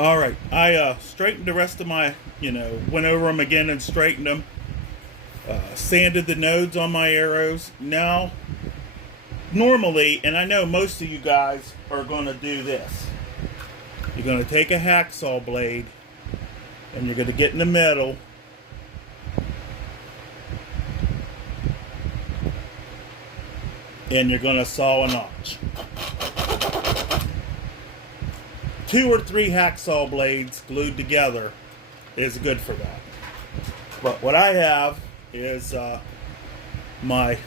All right, I straightened the rest of my, went over them again and straightened them. Sanded the nodes on my arrows. Now, normally, and I know most of you guys are going to do this. You're going to take a hacksaw blade and you're going to get in the middle and you're going to saw a notch. 2 or 3 hacksaw blades glued together is good for that. But what I have is my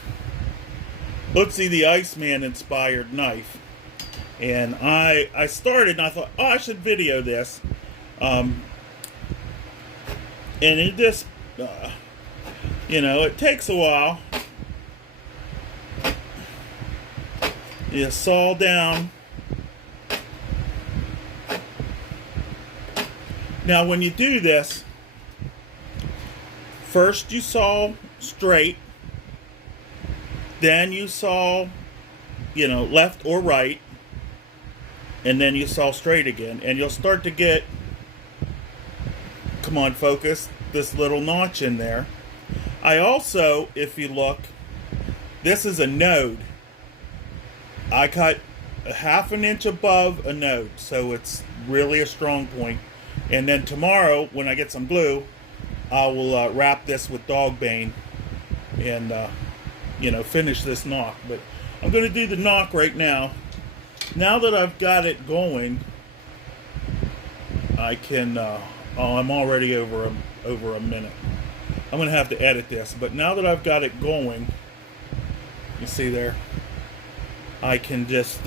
Utsi the Iceman inspired knife. And I started and I thought, oh, I should video this. And it just, it takes a while. You saw down. Now when you do this, first you saw straight, then you saw, left or right, and then you saw straight again. And you'll start to get, come on focus, this little notch in there. I also, if you look, this is a node. I cut a 1/2 inch above a node, so it's really a strong point. And then tomorrow, when I get some glue, I will wrap this with dog bane and, finish this knock. But I'm going to do the knock right now. Now that I've got it going, I can, I'm already over a minute. I'm going to have to edit this. But now that I've got it going, you see there, I can just,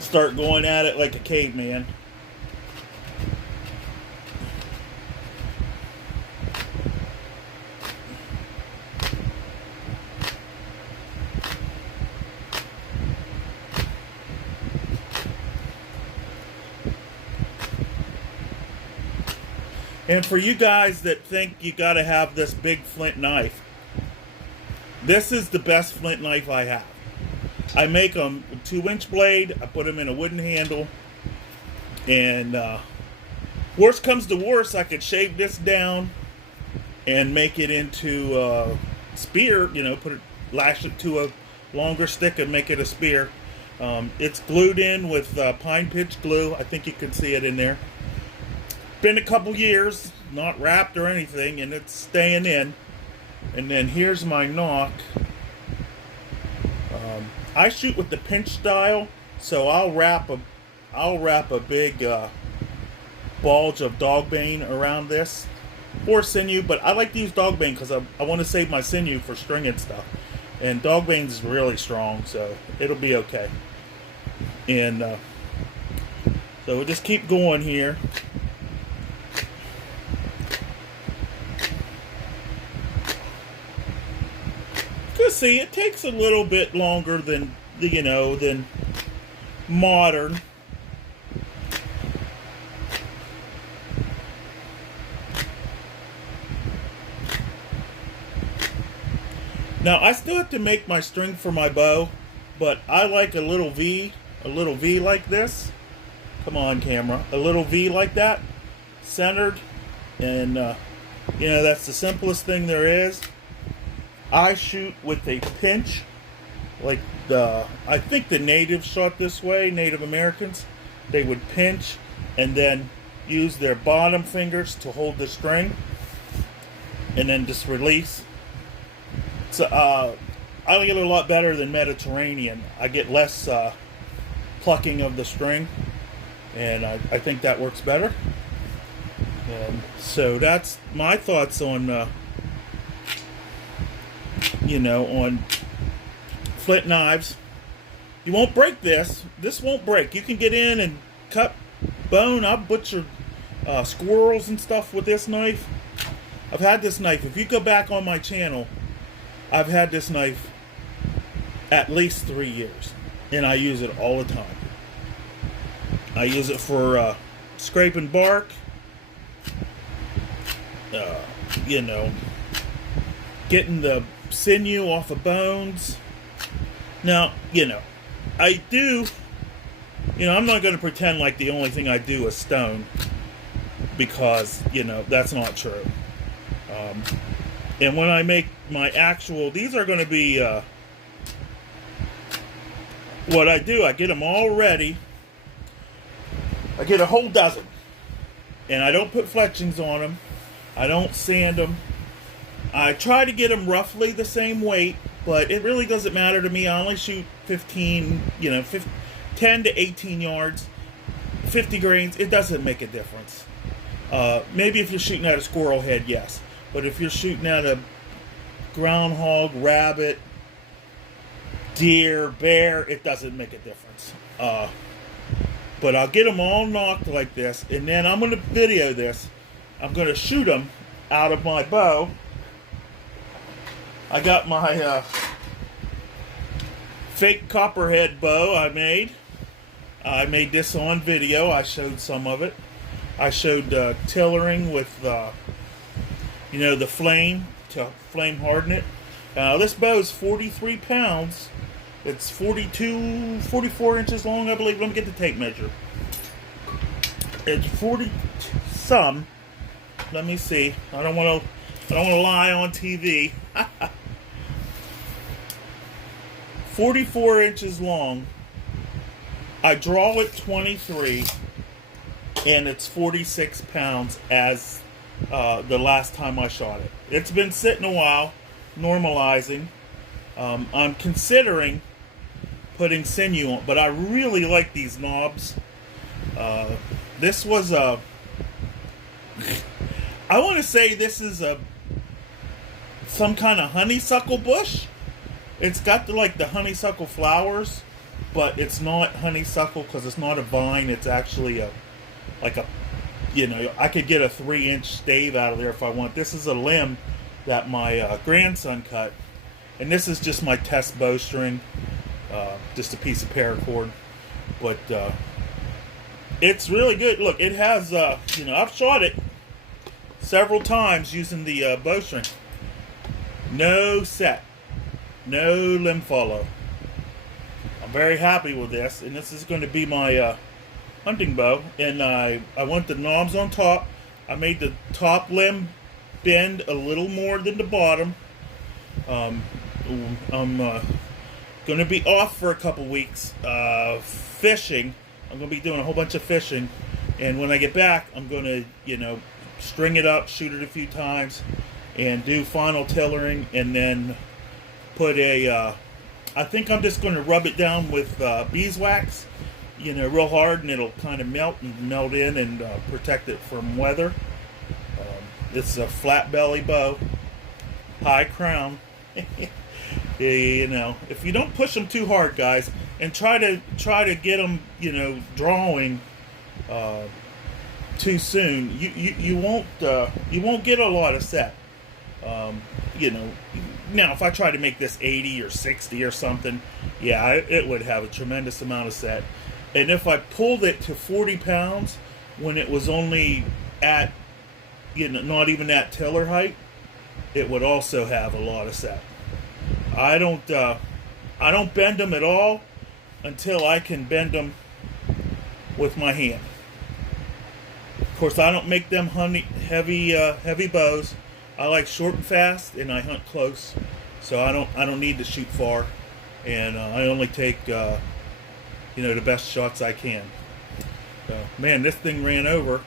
start going at it like a caveman. And for you guys that think you got to have this big flint knife, this is the best flint knife I have. I make them 2-inch blade. I put them in a wooden handle. And worst comes to worst, I could shave this down and make it into a spear. Lash it to a longer stick and make it a spear. It's glued in with pine pitch glue. I think you can see it in there. Been a couple years, not wrapped or anything, and it's staying in. And then here's my knock. I shoot with the pinch style, so I'll wrap a big bulge of dog bane around this, or sinew. But I like to use dog bane because I want to save my sinew for stringing stuff. And dog bane is really strong, so it'll be okay. And so we'll just keep going here. See, it takes a little bit longer than than modern. Now I still have to make my string for my bow, but I like a little V like this. Come on, camera, a little V like that, centered, and that's the simplest thing there is. I shoot with a pinch, like I think the natives shot this way, Native Americans. They would pinch and then use their bottom fingers to hold the string and then just release. So I like it a lot better than Mediterranean. I get less plucking of the string, and I think that works better. So that's my thoughts on on flint knives. You won't break this. This won't break. You can get in and cut bone. I'll butcher squirrels and stuff with this knife. I've had this knife. If you go back on my channel, I've had this knife at least 3 years. And I use it all the time. I use it for scraping bark. Getting the sinew off of bones. Now, I do I'm not going to pretend like the only thing I do is stone, because, that's not true. And when I make my actual, these are going to be, what I do, I get them all ready. I get a whole dozen. And I don't put fletchings on them. I don't sand them. I try to get them roughly the same weight, but it really doesn't matter to me. I only shoot 10 to 18 yards, 50 grains. It doesn't make a difference. Maybe if you're shooting at a squirrel head, yes. But if you're shooting at a groundhog, rabbit, deer, bear, it doesn't make a difference. But I'll get them all knocked like this, and then I'm going to video this. I'm going to shoot them out of my bow. I got my fake copperhead bow I made. I made this on video. I showed some of it. I showed tillering with, the flame to flame harden it. This bow is 43 pounds. It's 44 inches long, I believe. Let me get the tape measure. It's 40 some. Let me see. I don't want to lie on TV. 44 inches long. I draw it 23, and it's 46 pounds as the last time I shot it. It's been sitting a while, normalizing. I'm considering putting sinew on, but I really like these knobs. This was I want to say this is some kind of honeysuckle bush. It's got the honeysuckle flowers, but it's not honeysuckle because it's not a vine. It's actually I could get a 3-inch stave out of there if I want. This is a limb that my grandson cut, and this is just my test bowstring, just a piece of paracord, but it's really good. Look, it has I've shot it several times using the bowstring. No set, no limb follow. I'm very happy with this, and this is going to be my hunting bow. And I want the knobs on top. I made the top limb bend a little more than the bottom. I'm going to be off for a couple weeks fishing. I'm going to be doing a whole bunch of fishing, and when I get back, I'm going to string it up, shoot it a few times, and do final tillering, and then put a I think I'm just going to rub it down with beeswax, real hard, and it'll kind of melt in and protect it from weather. It's a flat belly bow, high crown. If you don't push them too hard, guys, and try to get them, drawing too soon, you won't get a lot of set. Now if I try to make this 80 or 60 or something, yeah, it would have a tremendous amount of set. And if I pulled it to 40 pounds when it was only at, not even at tiller height, it would also have a lot of set. I don't bend them at all until I can bend them with my hand. Of course, I don't make them heavy bows. I like short and fast, and I hunt close, so I don't need to shoot far, and I only take the best shots I can. So, man, this thing ran over.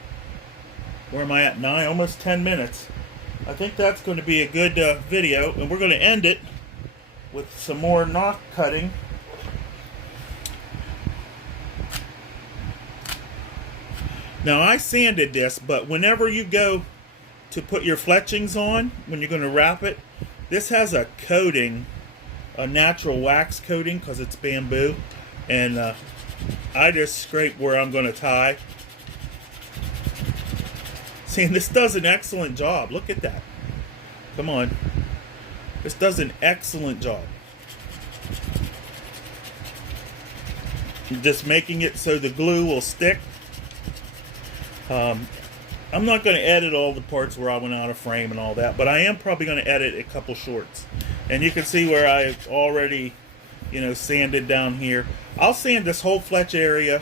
Where am I at? 9, almost 10 minutes. I think that's going to be a good video, and we're going to end it with some more knock cutting. Now, I sanded this, but whenever you go to put your fletchings on, when you're going to wrap it, this has a coating, a natural wax coating, because it's bamboo, and I just scrape where I'm going to tie. See, this does an excellent job. Look at that. Come on. This does an excellent job. Just making it so the glue will stick. I'm not going to edit all the parts where I went out of frame and all that, but I am probably going to edit a couple shorts. And you can see where I've already, sanded down here. I'll sand this whole fletch area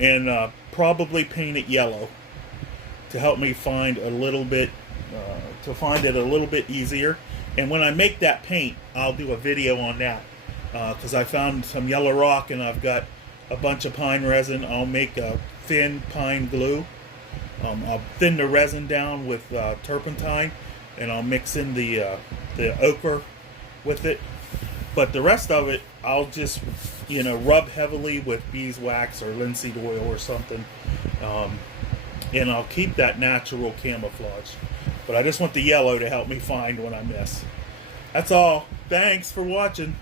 and probably paint it yellow to help me find a little bit, to find it a little bit easier. And when I make that paint, I'll do a video on that, because I found some yellow rock and I've got a bunch of pine resin. I'll make a thin pine glue. I'll thin the resin down with turpentine, and I'll mix in the ochre with it. But the rest of it, I'll just, rub heavily with beeswax or linseed oil or something. And I'll keep that natural camouflage. But I just want the yellow to help me find when I miss. That's all. Thanks for watching.